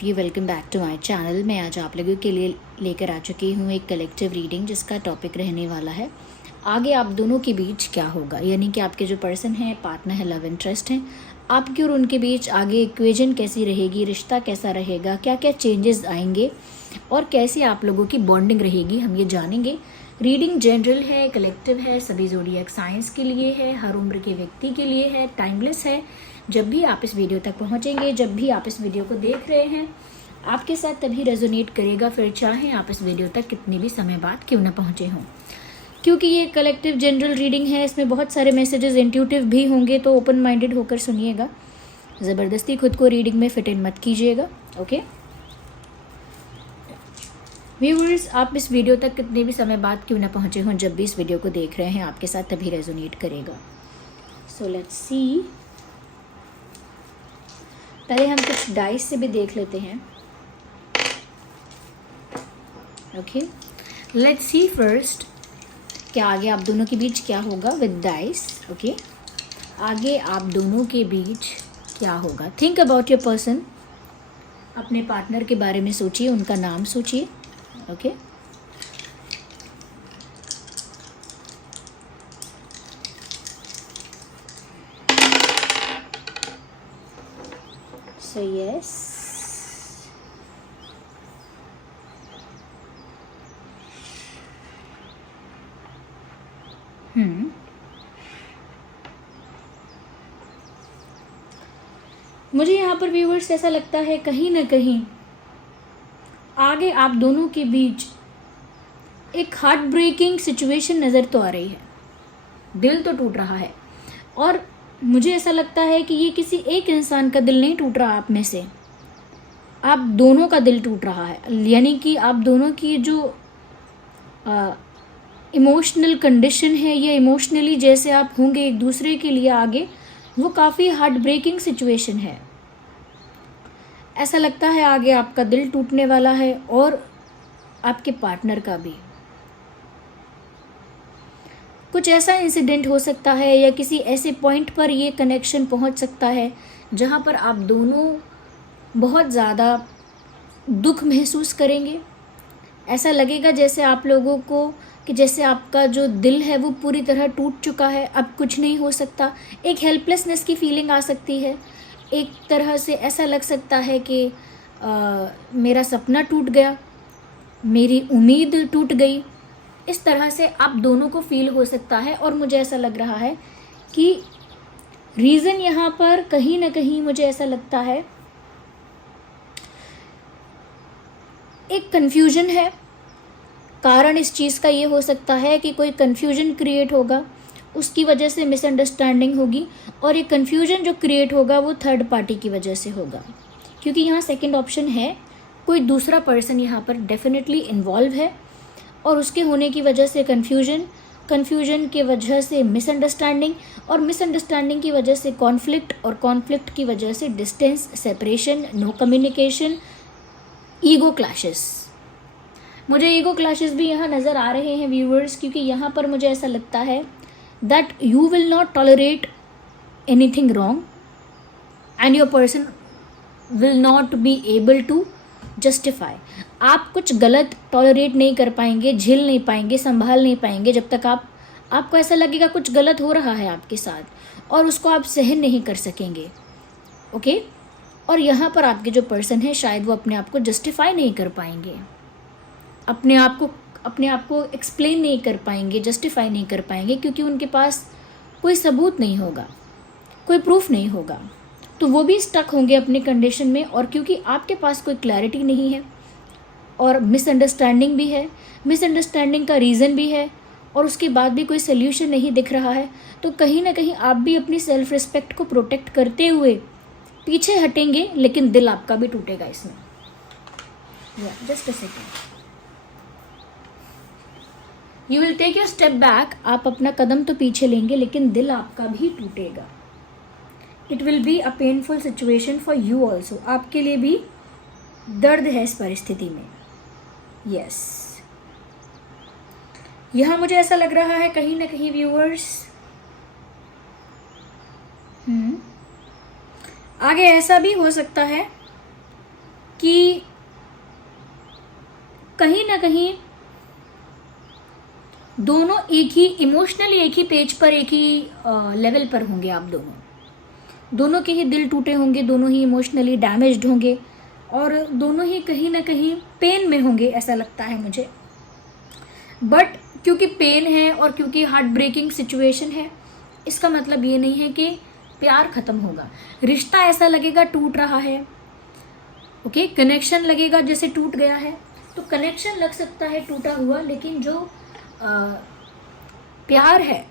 Of you, welcome back to my channel. मैं आज आप लोगों के लिए लेकर आ चुकी हूँ एक कलेक्टिव रीडिंग जिसका टॉपिक रहने वाला है आगे आप दोनों के बीच क्या होगा। यानी कि आपके जो पर्सन है, पार्टनर है, लव इंटरेस्ट हैं, आपके और उनके बीच आगे इक्वेशन कैसी रहेगी, रिश्ता कैसा रहेगा, क्या क्या चेंजेस आएंगे और कैसी आप लोगों की बॉन्डिंग रहेगी, हम ये जानेंगे। रीडिंग जनरल है, कलेक्टिव है, सभी ज़ोडिएक साइंस के लिए है, हर उम्र के व्यक्ति के लिए है, टाइमलेस है। जब भी आप इस वीडियो तक पहुंचेंगे, जब भी आप इस वीडियो को देख रहे हैं, आपके साथ तभी रेजोनेट करेगा, फिर चाहे आप इस वीडियो तक कितने भी समय बाद क्यों ना पहुंचे हों। क्योंकि ये कलेक्टिव जनरल रीडिंग है, इसमें बहुत सारे मैसेजेस इंट्यूटिव भी होंगे, तो ओपन माइंडेड होकर सुनिएगा। ज़बरदस्ती खुद को रीडिंग में फिट इन मत कीजिएगा। ओके व्यूअर्स, आप इस वीडियो तक कितने भी समय बाद क्यों ना पहुंचे हों, जब भी इस वीडियो को देख रहे हैं, आपके साथ तभी रेजोनेट करेगा। So let's see. पहले हम कुछ डाइस से भी देख लेते हैं। ओके लेट्स सी फर्स्ट, क्या आगे आप दोनों के बीच क्या होगा विद डाइस। ओके आगे आप दोनों के बीच क्या होगा। थिंक अबाउट योर पर्सन, अपने पार्टनर के बारे में सोचिए, उनका नाम सोचिए। ओके सो यस, मुझे यहाँ पर व्यूअर्स ऐसा लगता है कहीं ना कहीं आगे आप दोनों के बीच एक हार्ट ब्रेकिंग सिचुएशन नज़र तो आ रही है। दिल तो टूट रहा है और मुझे ऐसा लगता है कि ये किसी एक इंसान का दिल नहीं टूट रहा, आप में से आप दोनों का दिल टूट रहा है। यानी कि आप दोनों की जो इमोशनल कंडीशन है या इमोशनली जैसे आप होंगे एक दूसरे के लिए आगे, वो काफ़ी हार्ट ब्रेकिंग सिचुएशन है। ऐसा लगता है आगे आपका दिल टूटने वाला है और आपके पार्टनर का भी। कुछ ऐसा इंसिडेंट हो सकता है या किसी ऐसे पॉइंट पर ये कनेक्शन पहुंच सकता है जहां पर आप दोनों बहुत ज़्यादा दुख महसूस करेंगे। ऐसा लगेगा जैसे आप लोगों को कि जैसे आपका जो दिल है वो पूरी तरह टूट चुका है, अब कुछ नहीं हो सकता। एक हेल्पलेसनेस की फीलिंग आ सकती है, एक तरह से ऐसा लग सकता है कि मेरा सपना टूट गया, मेरी उम्मीद टूट गई। इस तरह से आप दोनों को फील हो सकता है और मुझे ऐसा लग रहा है कि रीज़न यहाँ पर कहीं ना कहीं मुझे ऐसा लगता है एक कन्फ्यूजन है। कारण इस चीज़ का ये हो सकता है कि कोई कन्फ्यूजन क्रिएट होगा, उसकी वजह से मिसअंडरस्टैंडिंग होगी और ये कन्फ्यूजन जो क्रिएट होगा वो थर्ड पार्टी की वजह से होगा। क्योंकि यहाँ सेकंड ऑप्शन है, कोई दूसरा पर्सन यहाँ पर डेफिनेटली इन्वॉल्व है और उसके होने की वजह से कन्फ्यूजन की वजह से मिसअंडरस्टैंडिंग और मिसअंडरस्टैंडिंग की वजह से कॉन्फ्लिक्ट और कॉन्फ्लिक्ट की वजह से distance, separation, no communication, ego clashes. मुझे ईगो क्लैशेस भी यहाँ नज़र आ रहे हैं व्यूअर्स, क्योंकि यहाँ पर मुझे ऐसा लगता है that you will not tolerate anything wrong and your person will not be able to justify. आप कुछ गलत टॉलरेट नहीं कर पाएंगे, झेल नहीं पाएंगे, संभाल नहीं पाएंगे जब तक आपको ऐसा लगेगा कुछ गलत हो रहा है आपके साथ और उसको आप सहन नहीं कर सकेंगे। ओके और यहाँ पर आपके जो पर्सन है शायद वो अपने आप को जस्टिफाई नहीं कर पाएंगे, अपने आप को एक्सप्लेन नहीं कर पाएंगे, जस्टिफाई नहीं कर पाएंगे, क्योंकि उनके पास कोई सबूत नहीं होगा, कोई प्रूफ नहीं होगा। तो वो भी स्टक होंगे अपनी कंडीशन में। और क्योंकि आपके पास कोई क्लैरिटी नहीं है और मिसअंडरस्टैंडिंग भी है, मिसअंडरस्टैंडिंग का रीज़न भी है और उसके बाद भी कोई सोल्यूशन नहीं दिख रहा है, तो कहीं ना कहीं आप भी अपनी सेल्फ रिस्पेक्ट को प्रोटेक्ट करते हुए पीछे हटेंगे, लेकिन दिल आपका भी टूटेगा इसमें। Just a second, you will take your step back. आप अपना कदम तो पीछे लेंगे लेकिन दिल आपका भी टूटेगा। It will be a painful situation for you also. आपके लिए भी दर्द है इस परिस्थिति में। यस यहाँ मुझे ऐसा लग रहा है कहीं ना कहीं व्यूअर्स आगे ऐसा भी हो सकता है कि कहीं ना कहीं दोनों एक ही इमोशनली एक ही पेज पर, एक ही लेवल पर होंगे। आप दोनों के ही दिल टूटे होंगे, दोनों ही इमोशनली डैमेज्ड होंगे और दोनों ही कहीं ना कहीं पेन में होंगे, ऐसा लगता है मुझे। बट क्योंकि पेन है और क्योंकि हार्ट ब्रेकिंग सिचुएशन है, इसका मतलब ये नहीं है कि प्यार ख़त्म होगा। रिश्ता ऐसा लगेगा टूट रहा है, ओके, कनेक्शन लगेगा जैसे टूट गया है, तो कनेक्शन लग सकता है टूटा हुआ, लेकिन जो प्यार है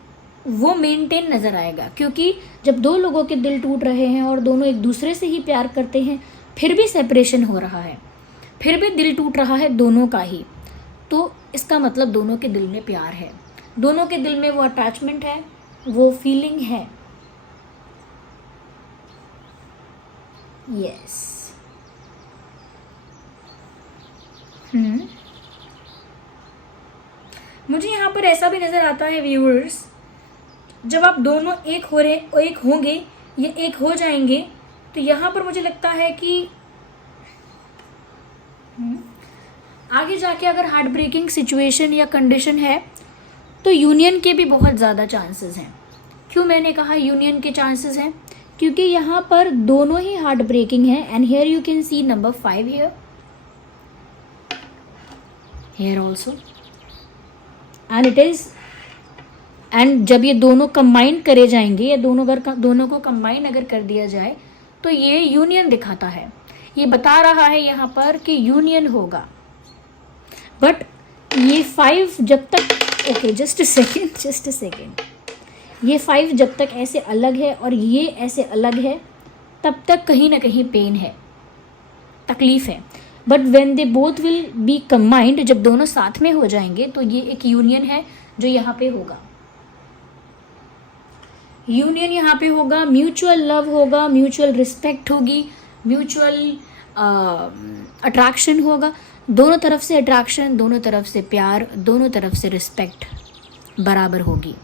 वो मेंटेन नज़र आएगा। क्योंकि जब दो लोगों के दिल टूट रहे हैं और दोनों एक दूसरे से ही प्यार करते हैं, फिर भी सेपरेशन हो रहा है, फिर भी दिल टूट रहा है दोनों का ही, तो इसका मतलब दोनों के दिल में प्यार है, दोनों के दिल में वो अटैचमेंट है, वो फीलिंग है। यस। मुझे यहाँ पर ऐसा भी नज़र आता है व्यूअर्स, जब आप दोनों एक होंगे या एक हो जाएंगे, तो यहाँ पर मुझे लगता है कि आगे जाके अगर हार्ट ब्रेकिंग सिचुएशन या कंडीशन है तो यूनियन के भी बहुत ज़्यादा चांसेस हैं। क्यों मैंने कहा यूनियन के चांसेस हैं? क्योंकि यहाँ पर दोनों ही हार्ट ब्रेकिंग है। And here you can see number 5 here also, and it is, and जब ये दोनों कंबाइन करे जाएंगे या दोनों को कंबाइन अगर कर दिया जाए तो ये यूनियन दिखाता है, ये बता रहा है यहाँ पर कि यूनियन होगा। बट ये 5 जब तक, ओके जस्ट अ सेकेंड, ये 5 जब तक ऐसे अलग है और ये ऐसे अलग है, तब तक कहीं ना कहीं पेन है, तकलीफ है। But when they both will be combined, जब दोनों साथ में हो जाएंगे तो ये एक यूनियन है जो यहाँ पे होगा। यूनियन यहाँ पे होगा, म्यूचुअल लव होगा, म्यूचुअल रिस्पेक्ट होगी, म्यूचुअल अट्रैक्शन होगा, दोनों तरफ से अट्रैक्शन, दोनों तरफ से प्यार, दोनों तरफ से रिस्पेक्ट बराबर होगी।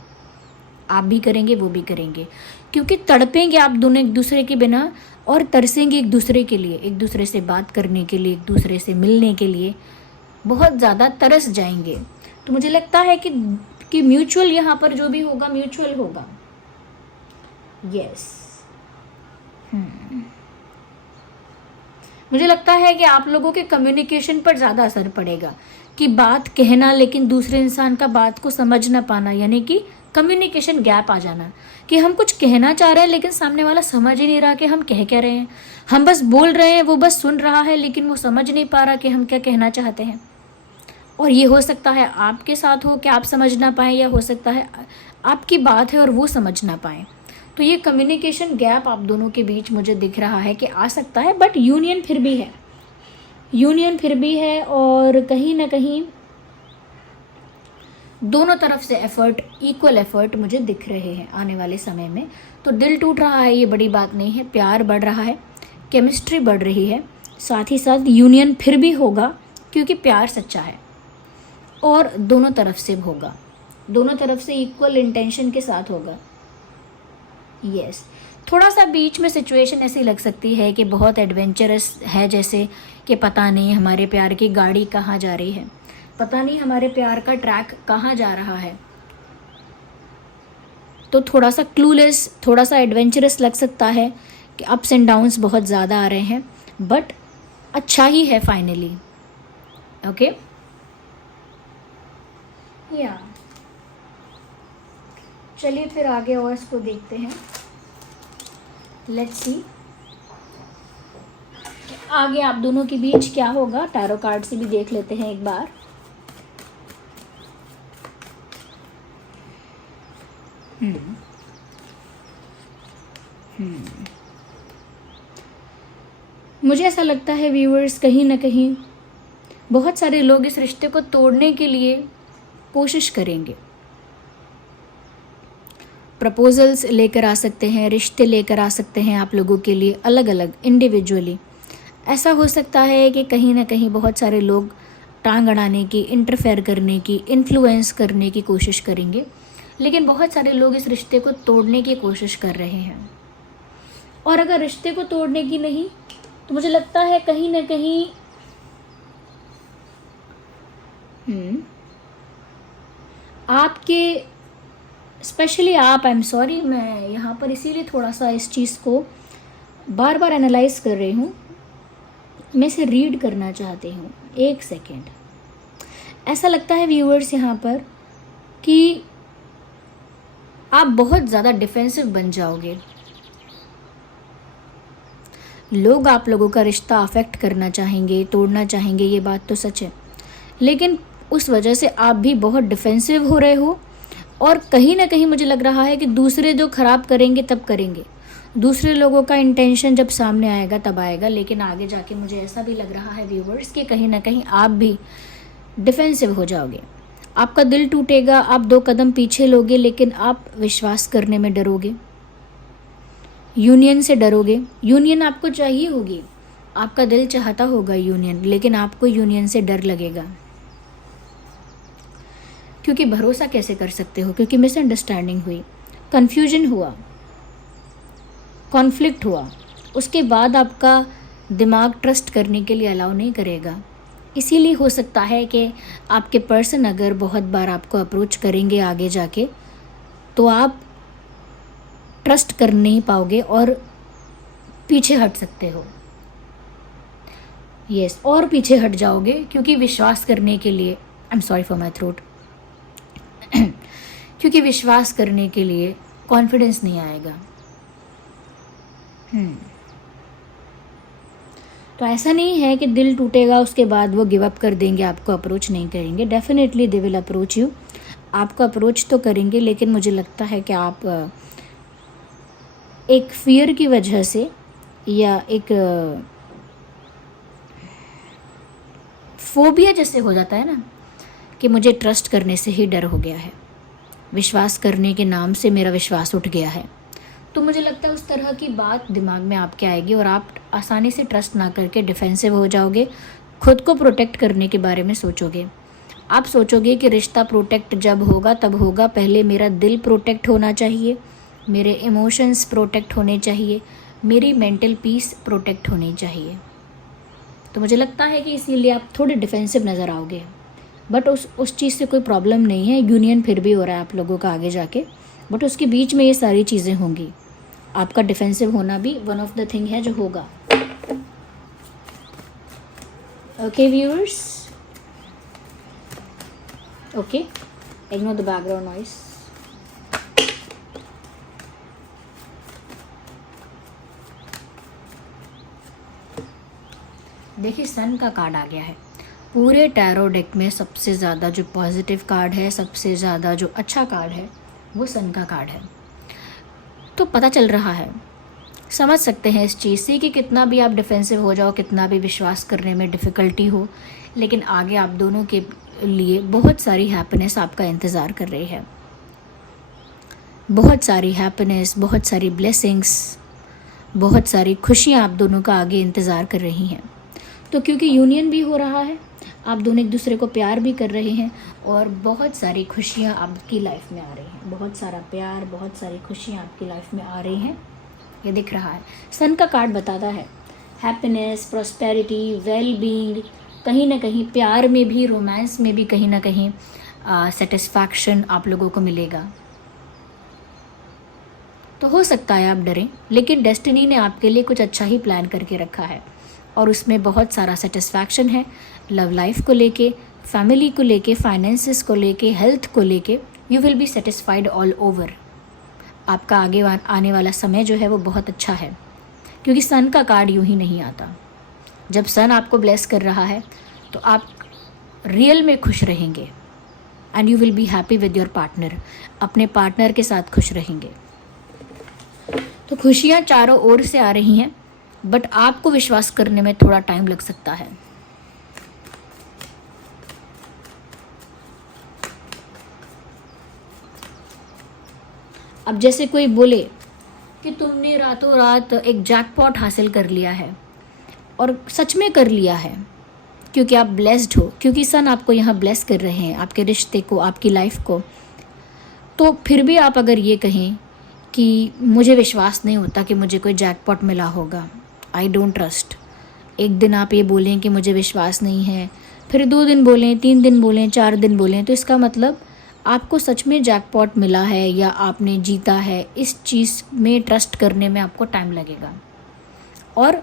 आप भी करेंगे, वो भी करेंगे, क्योंकि तड़पेंगे आप दोनों एक दूसरे के बिना और तरसेंगे एक दूसरे के लिए, एक दूसरे से बात करने के लिए, एक दूसरे से मिलने के लिए, बहुत ज़्यादा तरस जाएंगे। तो मुझे लगता है कि म्यूचुअल यहाँ पर जो भी होगा म्यूचुअल होगा। यस। मुझे लगता है कि आप लोगों के कम्युनिकेशन पर ज़्यादा असर पड़ेगा, कि बात कहना लेकिन दूसरे इंसान का बात को समझ ना पाना, यानी कि कम्युनिकेशन गैप आ जाना, कि हम कुछ कहना चाह रहे हैं लेकिन सामने वाला समझ ही नहीं रहा कि हम कह क्या रहे हैं। हम बस बोल रहे हैं, वो बस सुन रहा है, लेकिन वो समझ नहीं पा रहा कि हम क्या कहना चाहते हैं। और ये हो सकता है आपके साथ हो कि आप समझ ना पाएँ, या हो सकता है आपकी बात है और वो समझ ना पाएँ। तो ये कम्युनिकेशन गैप आप दोनों के बीच मुझे दिख रहा है कि आ सकता है। बट यूनियन फिर भी है, यूनियन फिर भी है, और कहीं ना कहीं दोनों तरफ से एफर्ट, इक्वल एफर्ट मुझे दिख रहे हैं आने वाले समय में। तो दिल टूट रहा है, ये बड़ी बात नहीं है, प्यार बढ़ रहा है, केमिस्ट्री बढ़ रही है, साथ ही साथ यूनियन फिर भी होगा, क्योंकि प्यार सच्चा है और दोनों तरफ से होगा, दोनों तरफ से इक्वल इंटेंशन के साथ होगा। यस। थोड़ा सा बीच में सिचुएशन ऐसी लग सकती है कि बहुत एडवेंचरस है, जैसे कि पता नहीं हमारे प्यार की गाड़ी कहाँ जा रही है, पता नहीं हमारे प्यार का ट्रैक कहाँ जा रहा है। तो थोड़ा सा क्लूलेस, थोड़ा सा एडवेंचरस लग सकता है कि अप्स एंड डाउन्स बहुत ज़्यादा आ रहे हैं, बट अच्छा ही है फाइनली। ओके, या चलिए फिर आगे और इसको देखते हैं। लेट्स सी आगे आप दोनों के बीच क्या होगा। टैरो कार्ड से भी देख लेते हैं एक बार। मुझे ऐसा लगता है व्यूअर्स, कहीं ना कहीं बहुत सारे लोग इस रिश्ते को तोड़ने के लिए कोशिश करेंगे। प्रपोजल्स लेकर आ सकते हैं, रिश्ते लेकर आ सकते हैं आप लोगों के लिए अलग अलग, इंडिविजुअली। ऐसा हो सकता है कि कहीं ना कहीं बहुत सारे लोग टांग अड़ाने की, इंटरफेयर करने की, इन्फ्लुएंस करने की कोशिश करेंगे, लेकिन बहुत सारे लोग इस रिश्ते को तोड़ने की कोशिश कर रहे हैं। और अगर रिश्ते को तोड़ने की नहीं तो मुझे लगता है कहीं ना कहीं आपके स्पेशली आप, आई एम सॉरी, मैं यहाँ पर इसीलिए थोड़ा सा इस चीज़ को बार बार एनालाइज कर रही हूँ, मैं इसे रीड करना चाहती हूँ। एक सेकेंड। ऐसा लगता है व्यूअर्स यहाँ पर कि आप बहुत ज़्यादा डिफेंसिव बन जाओगे। लोग आप लोगों का रिश्ता अफेक्ट करना चाहेंगे, तोड़ना चाहेंगे, ये बात तो सच है, लेकिन उस वजह से आप भी बहुत डिफेंसिव हो रहे हो। और कहीं ना कहीं मुझे लग रहा है कि दूसरे जो ख़राब करेंगे तब करेंगे, दूसरे लोगों का इंटेंशन जब सामने आएगा तब आएगा, लेकिन आगे जाके मुझे ऐसा भी लग रहा है व्यूवर्स कि कहीं ना कहीं आप भी डिफेंसिव हो जाओगे। आपका दिल टूटेगा, आप 2 कदम पीछे लोगे, लेकिन आप विश्वास करने में डरोगे, यूनियन से डरोगे। यूनियन आपको चाहिए होगी, आपका दिल चाहता होगा यूनियन, लेकिन आपको यूनियन से डर लगेगा। क्योंकि भरोसा कैसे कर सकते हो? क्योंकि मिसअंडरस्टैंडिंग हुई, कन्फ्यूजन हुआ, कॉन्फ्लिक्ट हुआ, उसके बाद आपका दिमाग ट्रस्ट करने के लिए अलाउ नहीं करेगा। इसीलिए हो सकता है कि आपके पर्सन अगर बहुत बार आपको अप्रोच करेंगे आगे जाके, तो आप ट्रस्ट कर नहीं पाओगे और पीछे हट सकते हो। यस, और पीछे हट जाओगे, क्योंकि विश्वास करने के लिए, I am sorry for my throat, क्योंकि विश्वास करने के लिए कॉन्फिडेंस नहीं आएगा। तो ऐसा नहीं है कि दिल टूटेगा उसके बाद वो गिव अप कर देंगे, आपको अप्रोच नहीं करेंगे। Definitely they will approach you, आपको अप्रोच तो करेंगे, लेकिन मुझे लगता है कि आप एक फियर की वजह से या एक फोबिया जैसे हो जाता है ना, कि मुझे ट्रस्ट करने से ही डर हो गया है, विश्वास करने के नाम से मेरा विश्वास उठ गया है, तो मुझे लगता है उस तरह की बात दिमाग में आपके आएगी और आप आसानी से ट्रस्ट ना करके डिफेंसिव हो जाओगे, खुद को प्रोटेक्ट करने के बारे में सोचोगे। आप सोचोगे कि रिश्ता प्रोटेक्ट जब होगा तब होगा, पहले मेरा दिल प्रोटेक्ट होना चाहिए, मेरे इमोशंस प्रोटेक्ट होने चाहिए, मेरी मेंटल पीस प्रोटेक्ट होनी चाहिए। तो मुझे लगता है कि इसीलिए आप थोड़े डिफेंसिव नज़र आओगे, बट उस चीज़ से कोई प्रॉब्लम नहीं है। यूनियन फिर भी हो रहा है आप लोगों का आगे जाके, बट उसके बीच में ये सारी चीज़ें होंगी। आपका डिफेंसिव होना भी वन ऑफ द थिंग है जो होगा। Okay viewers, okay, ignore the background noise. देखिए, सन का कार्ड आ गया है। पूरे टैरो डेक में सबसे ज़्यादा जो पॉजिटिव कार्ड है, सबसे ज़्यादा जो अच्छा कार्ड है, वो सन का कार्ड है। तो पता चल रहा है, समझ सकते हैं इस चीज़ से कि कितना भी आप डिफेंसिव हो जाओ, कितना भी विश्वास करने में डिफ़िकल्टी हो, लेकिन आगे आप दोनों के लिए बहुत सारी हैप्पीनेस आपका इंतज़ार कर रही है। बहुत सारी हैप्पीनेस, बहुत सारी ब्लेसिंग्स, बहुत सारी खुशियाँ आप दोनों का आगे इंतज़ार कर रही हैं। तो क्योंकि यूनियन भी हो रहा है, आप दोनों एक दूसरे को प्यार भी कर रहे हैं और बहुत सारी खुशियाँ आपकी लाइफ में आ रही हैं। बहुत सारा प्यार, बहुत सारी खुशियाँ आपकी लाइफ में आ रही हैं, ये दिख रहा है। सन का कार्ड बताता है हैप्पीनेस, प्रॉस्पेरिटी, वेल बीइंग, कहीं ना कहीं प्यार में भी, रोमांस में भी कहीं ना कहीं सेटिस्फैक्शन आप लोगों को मिलेगा। तो हो सकता है आप डरें, लेकिन डेस्टिनी ने आपके लिए कुछ अच्छा ही प्लान करके रखा है और उसमें बहुत सारा सेटिस्फैक्शन है। लव लाइफ को लेके, फैमिली को लेके, फाइनेंसेस को लेके, हेल्थ को लेके, you will be satisfied all over. आपका आगे आने वाला समय जो है वो बहुत अच्छा है, क्योंकि सन का कार्ड यूं ही नहीं आता। जब सन आपको ब्लेस कर रहा है तो आप रियल में खुश रहेंगे and you will be happy with your partner. अपने पार्टनर के साथ खुश रहेंगे। तो खुशियाँ चारों ओर से आ रही हैं, बट आपको विश्वास करने में थोड़ा टाइम लग सकता है। अब जैसे कोई बोले कि तुमने रातों रात एक जैकपॉट हासिल कर लिया है, और सच में कर लिया है, क्योंकि आप ब्लेस्ड हो, क्योंकि सन आपको यहाँ ब्लेस कर रहे हैं, आपके रिश्ते को, आपकी लाइफ को। तो फिर भी आप अगर ये कहें कि मुझे विश्वास नहीं होता कि मुझे कोई जैकपॉट मिला होगा, आई डोंट ट्रस्ट, एक दिन आप ये बोलें कि मुझे विश्वास नहीं है, फिर 2 दिन बोलें, 3 दिन बोलें, 4 दिन बोलें, तो इसका मतलब आपको सच में जैकपॉट मिला है या आपने जीता है। इस चीज़ में ट्रस्ट करने में आपको टाइम लगेगा और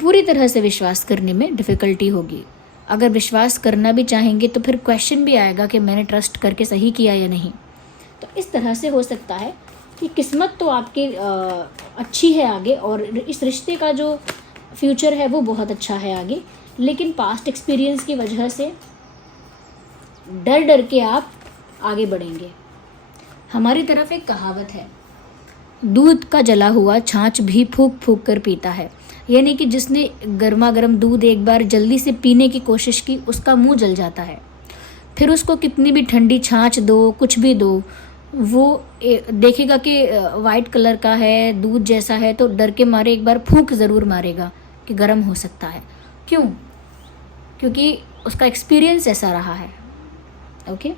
पूरी तरह से विश्वास करने में डिफ़िकल्टी होगी। अगर विश्वास करना भी चाहेंगे तो फिर क्वेश्चन भी आएगा कि मैंने ट्रस्ट करके सही किया या नहीं। तो इस तरह से हो सकता है कि किस्मत तो आपकी अच्छी है आगे, और इस रिश्ते का जो फ्यूचर है वो बहुत अच्छा है आगे, लेकिन पास्ट एक्सपीरियंस की वजह से डर डर के आप आगे बढ़ेंगे। हमारी तरफ एक कहावत है, दूध का जला हुआ छाछ भी फूंक फूंक कर पीता है। यानी कि जिसने गर्मा गर्म दूध एक बार जल्दी से पीने की कोशिश की, उसका मुंह जल जाता है। फिर उसको कितनी भी ठंडी छाछ दो, कुछ भी दो, वो देखेगा कि वाइट कलर का है, दूध जैसा है, तो डर के मारे एक बार फूंक ज़रूर मारेगा कि गर्म हो सकता है। क्यों? क्योंकि उसका एक्सपीरियंस ऐसा रहा है। ओके,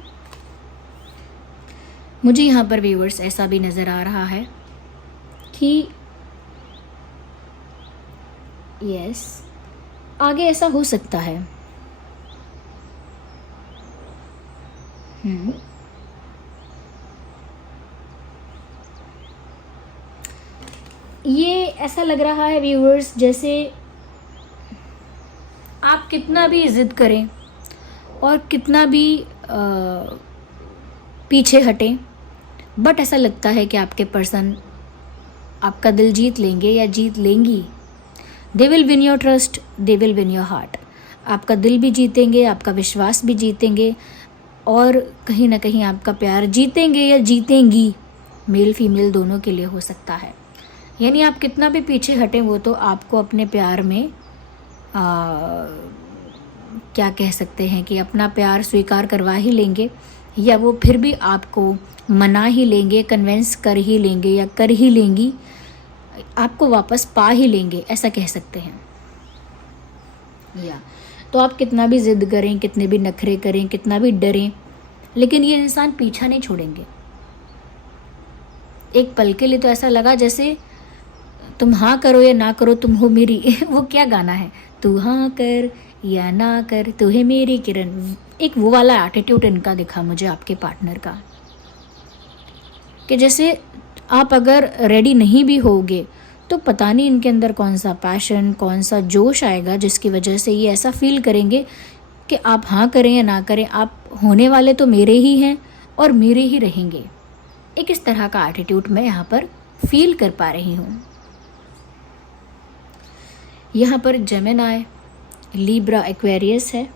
मुझे यहाँ पर व्यूअर्स ऐसा भी नज़र आ रहा है कि यस, आगे ऐसा हो सकता है। ये ऐसा लग रहा है व्यूअर्स, जैसे आप कितना भी ज़िद करें और कितना भी पीछे हटें, बट ऐसा लगता है कि आपके पर्सन आपका दिल जीत लेंगे या जीत लेंगी। They will win your trust, they will win your heart. आपका दिल भी जीतेंगे, आपका विश्वास भी जीतेंगे, और कहीं ना कहीं आपका प्यार जीतेंगे या जीतेंगी। मेल फीमेल दोनों के लिए हो सकता है। यानी आप कितना भी पीछे हटें, वो तो आपको अपने प्यार में क्या कह सकते हैं कि अपना प्यार स्वीकार करवा ही लेंगे, या वो फिर भी आपको मना ही लेंगे, कन्विंस कर ही लेंगे या कर ही लेंगी, आपको वापस पा ही लेंगे, ऐसा कह सकते हैं। या तो आप कितना भी ज़िद करें, कितने भी नखरे करें, कितना भी डरें, लेकिन ये इंसान पीछा नहीं छोड़ेंगे। एक पल के लिए तो ऐसा लगा जैसे तुम हाँ करो या ना करो, तुम हो मेरी वो क्या गाना है, तू हाँ कर या ना कर, तू है मेरी किरण। एक वो वाला एटीट्यूड इनका दिखा मुझे, आपके पार्टनर का, कि जैसे आप अगर रेडी नहीं भी होगे तो पता नहीं इनके अंदर कौन सा पैशन, कौन सा जोश आएगा, जिसकी वजह से ये ऐसा फील करेंगे कि आप हाँ करें या ना करें, आप होने वाले तो मेरे ही हैं और मेरे ही रहेंगे। एक इस तरह का एटीट्यूड मैं यहाँ पर फील कर पा रही हूँ। यहाँ पर जेमिनी, लिब्रा, एक्वेरियस है,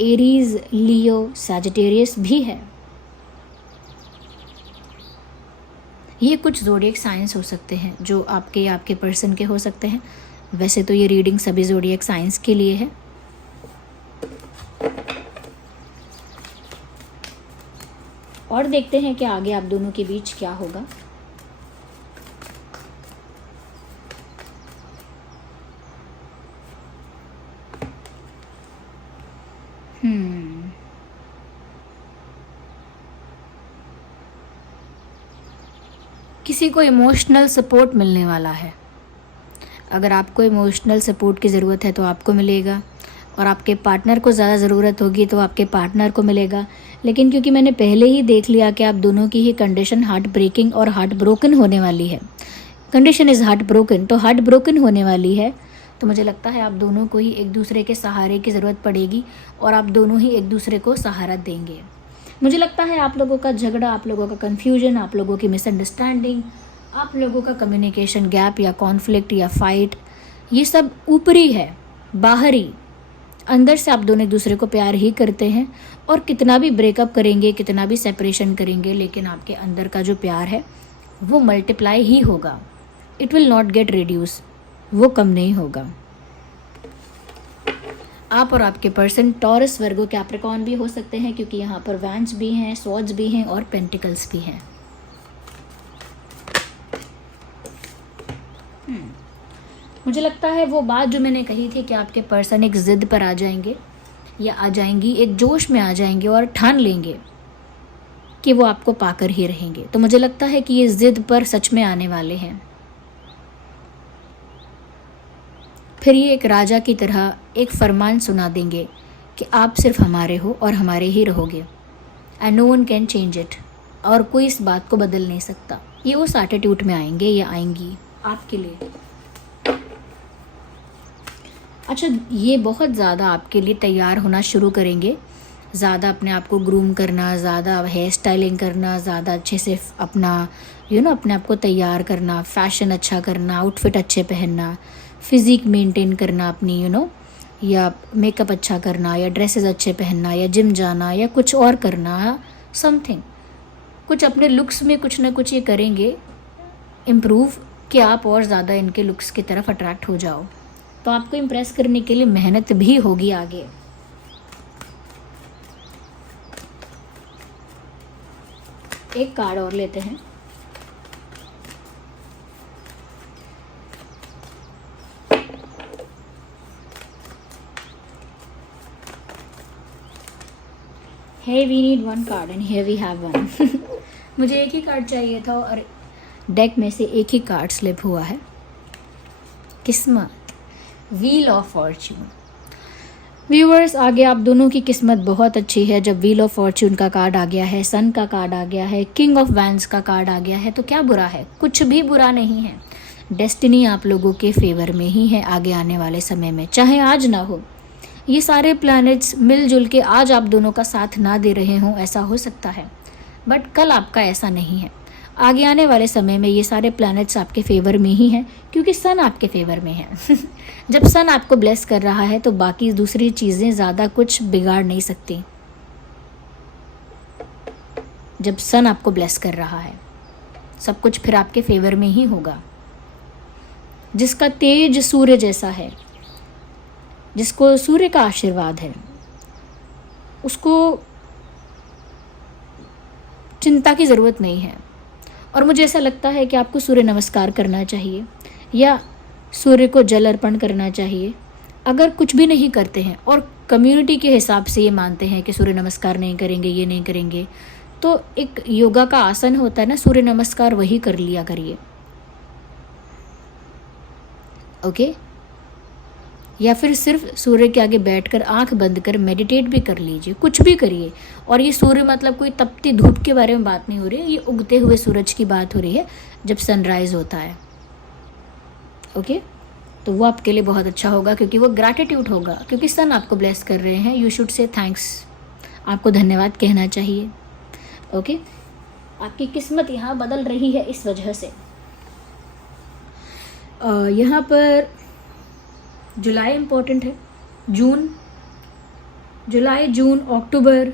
एरीज, लियो, सैजिटेरियस भी है। ये कुछ ज़ोडिएक साइंस हो सकते हैं जो आपके पर्सन के हो सकते हैं। वैसे तो ये रीडिंग सभी ज़ोडिएक साइंस के लिए है। और देखते हैं कि आगे आप दोनों के बीच क्या होगा। किसी को इमोशनल सपोर्ट मिलने वाला है। अगर आपको इमोशनल सपोर्ट की ज़रूरत है तो आपको मिलेगा, और आपके पार्टनर को ज़्यादा ज़रूरत होगी तो आपके पार्टनर को मिलेगा। लेकिन क्योंकि मैंने पहले ही देख लिया कि आप दोनों की ही कंडीशन हार्ट ब्रेकिंग और हार्ट ब्रोकन होने वाली है, कंडीशन इज़ हार्ट ब्रोकन, तो हार्ट ब्रोकन होने वाली है, तो मुझे लगता है आप दोनों को ही एक दूसरे के सहारे की ज़रूरत पड़ेगी और आप दोनों ही एक दूसरे को सहारा देंगे। मुझे लगता है आप लोगों का झगड़ा, आप लोगों का कन्फ्यूजन, आप लोगों की मिसअंडरस्टैंडिंग, आप लोगों का कम्युनिकेशन गैप या कॉन्फ्लिक्ट या फाइट, ये सब ऊपरी है, बाहरी। अंदर से आप दोनों एक दूसरे को प्यार ही करते हैं, और कितना भी ब्रेकअप करेंगे, कितना भी सेपरेशन करेंगे, लेकिन आपके अंदर का जो प्यार है वो मल्टीप्लाई ही होगा। It will not get reduce, वो कम नहीं होगा। आप और आपके पर्सन टॉरस, वर्गो, कैप्रिकॉर्न भी हो सकते हैं, क्योंकि यहाँ पर वैंस भी हैं, स्वॉर्ड्स भी हैं और पेंटिकल्स भी हैं। मुझे लगता है वो बात जो मैंने कही थी कि आपके पर्सन एक ज़िद पर आ जाएंगे या आ जाएंगी, एक जोश में आ जाएंगे और ठान लेंगे कि वो आपको पाकर ही रहेंगे। तो मुझे लगता है कि ये ज़िद पर सच में आने वाले हैं। फिर ये एक राजा की तरह एक फरमान सुना देंगे कि आप सिर्फ हमारे हो और हमारे ही रहोगे, and no one can change it, और कोई इस बात को बदल नहीं सकता। ये उस एटीट्यूड में आएंगे या आएंगी आपके लिए। अच्छा, ये बहुत ज़्यादा आपके लिए तैयार होना शुरू करेंगे, ज़्यादा अपने आप को ग्रूम करना, ज़्यादा हेयर स्टाइलिंग करना, ज़्यादा अच्छे से अपना अपने आप को तैयार करना, फैशन अच्छा करना, आउटफिट अच्छे पहनना, फिज़िक मेंटेन करना अपनी या मेकअप अच्छा करना, या ड्रेसेस अच्छे पहनना, या जिम जाना, या कुछ और करना, समथिंग कुछ अपने लुक्स में कुछ ना कुछ ये करेंगे इम्प्रूव, कि आप और ज़्यादा इनके लुक्स की तरफ अट्रैक्ट हो जाओ। तो आपको इम्प्रेस करने के लिए मेहनत भी होगी आगे। एक कार्ड और लेते हैं। Hey, we need one card and here we have one. मुझे एक ही कार्ड चाहिए था और डेक में से एक ही कार्ड स्लिप हुआ है। किस्मत, व्हील ऑफ फॉर्च्यून। व्यूअर्स, आगे आप दोनों की किस्मत बहुत अच्छी है। जब व्हील ऑफ फॉर्च्यून का कार्ड आ गया है, सन का कार्ड आ गया है, किंग ऑफ वैंड्स का कार्ड आ गया है, तो क्या बुरा है? कुछ भी बुरा नहीं है। डेस्टिनी आप लोगों के फेवर में ही है आगे आने वाले समय में, चाहे आज ना हो। ये सारे प्लैनेट्स मिलजुल के आज आप दोनों का साथ ना दे रहे हों, ऐसा हो सकता है, बट कल आपका ऐसा नहीं है। आगे आने वाले समय में ये सारे प्लैनेट्स आपके फेवर में ही हैं, क्योंकि सन आपके फेवर में है। जब सन आपको ब्लेस कर रहा है तो बाकी दूसरी चीज़ें ज़्यादा कुछ बिगाड़ नहीं सकती। जब सन आपको ब्लेस कर रहा है, सब कुछ फिर आपके फेवर में ही होगा। जिसका तेज सूर्य जैसा है, जिसको सूर्य का आशीर्वाद है, उसको चिंता की ज़रूरत नहीं है। और मुझे ऐसा लगता है कि आपको सूर्य नमस्कार करना चाहिए या सूर्य को जल अर्पण करना चाहिए। अगर कुछ भी नहीं करते हैं और कम्युनिटी के हिसाब से ये मानते हैं कि सूर्य नमस्कार नहीं करेंगे, ये नहीं करेंगे, तो एक योगा का आसन होता है ना, सूर्य नमस्कार, वही कर लिया करिए। ओके? या फिर सिर्फ सूर्य के आगे बैठकर आंख बंद कर मेडिटेट भी कर लीजिए, कुछ भी करिए। और ये सूर्य मतलब कोई तपती धूप के बारे में बात नहीं हो रही है, ये उगते हुए सूरज की बात हो रही है जब सनराइज़ होता है। ओके? तो वो आपके लिए बहुत अच्छा होगा, क्योंकि वो ग्रैटिट्यूड होगा, क्योंकि सन आपको ब्लेस कर रहे हैं। यू शुड से थैंक्स, आपको धन्यवाद कहना चाहिए। ओके? आपकी किस्मत यहाँ बदल रही है इस वजह से। यहाँ पर जुलाई इम्पोर्टेंट है, जून, जुलाई, जून, अक्टूबर,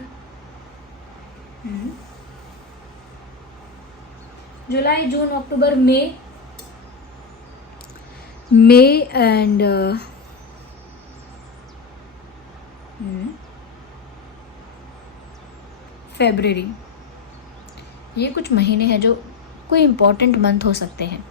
जुलाई, जून, अक्टूबर, मई एंड फरवरी, ये कुछ महीने हैं जो कोई इम्पोर्टेंट मंथ हो सकते हैं।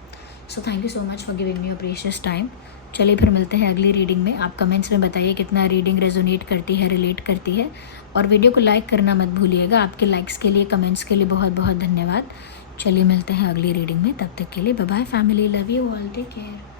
So thank you so much for giving me your precious time. चलिए फिर मिलते हैं अगली रीडिंग में। आप कमेंट्स में बताइए कितना रीडिंग रेजोनेट करती है, रिलेट करती है, और वीडियो को लाइक करना मत भूलिएगा। आपके लाइक्स के लिए, कमेंट्स के लिए बहुत बहुत धन्यवाद। चलिए मिलते हैं अगली रीडिंग में, तब तक के लिए bye bye family, love you all, take care.